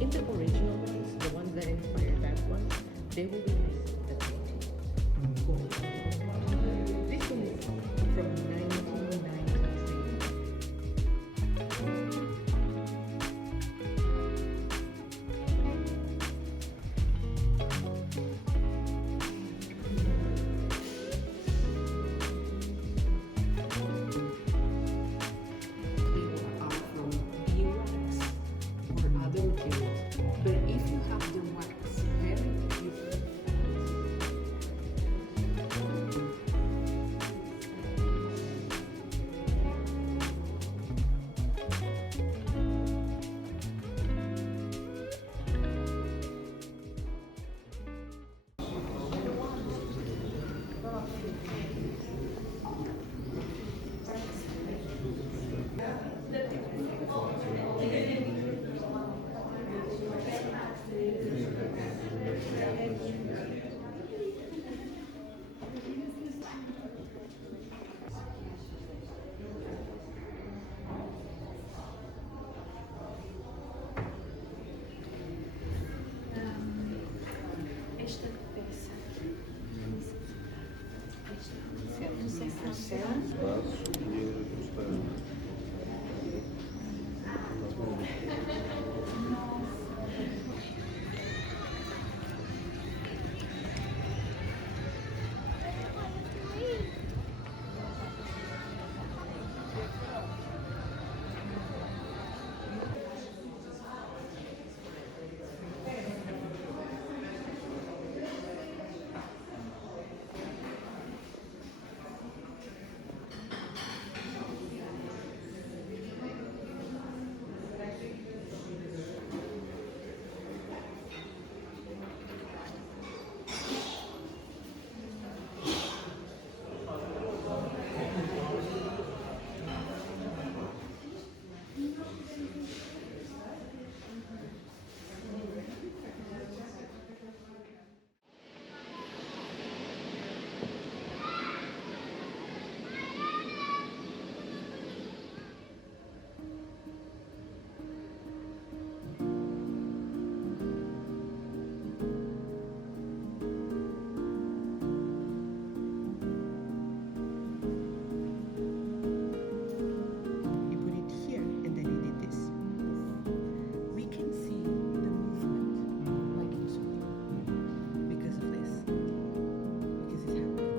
In the original ones, the ones that inspired that one, they will be made the painting. This one is from 1993. They are from beeswax or other materials, but if you have the wax very beautiful. Esta peça. Não sei se é o céu. You put it here, and then you did this. We can see the movement like you saw because of this. Because it's happening.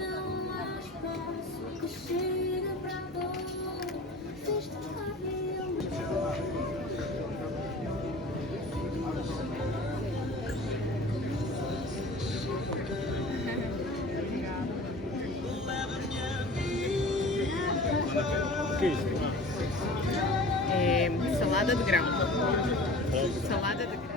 Não há espaço que chega para a dor. Viste cabelo. Que isso? salada de grão. Salada de grão.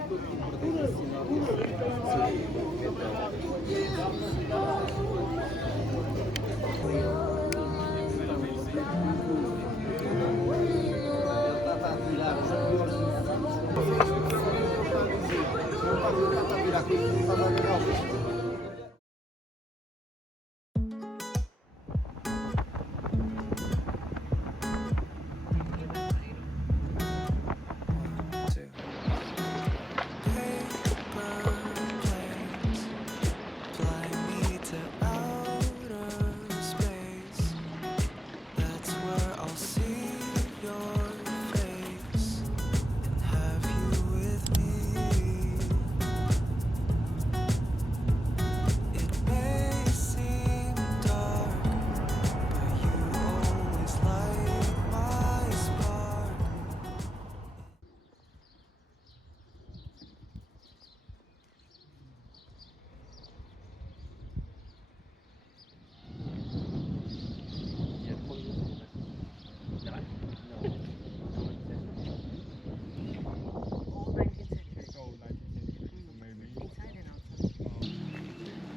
Fly me to outer space. That's where I'll see your face and have you with me. It may seem dark, but you always light my spark. Old 19th century. Oh, 19th century, maybe. Inside and outside.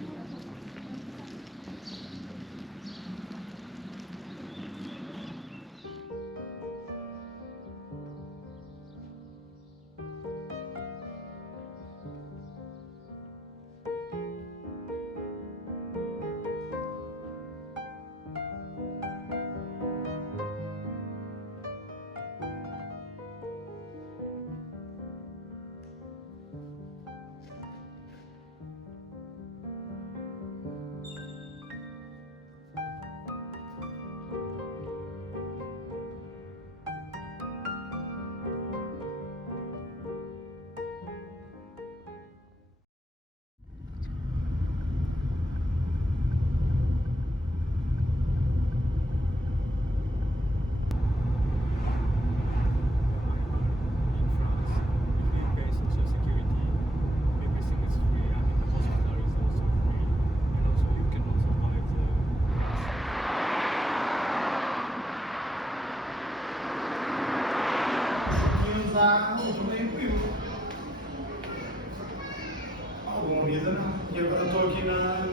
In France, if you pay social security, everything is free. I mean, the hospital is also free, and also you can also buy the. Alguma vida não. E agora estou aqui na